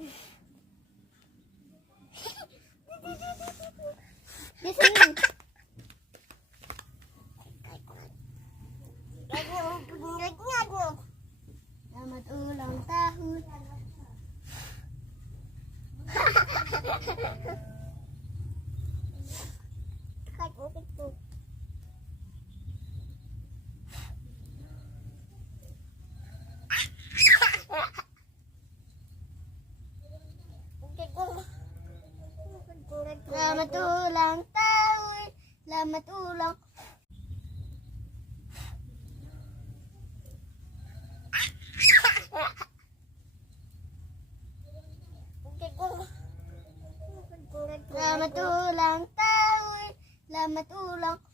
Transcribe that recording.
Di sini. Selamat ulang tahun. Selamat ulang tahun. Selamat ulang. Selamat ulang tahun. Selamat ulang.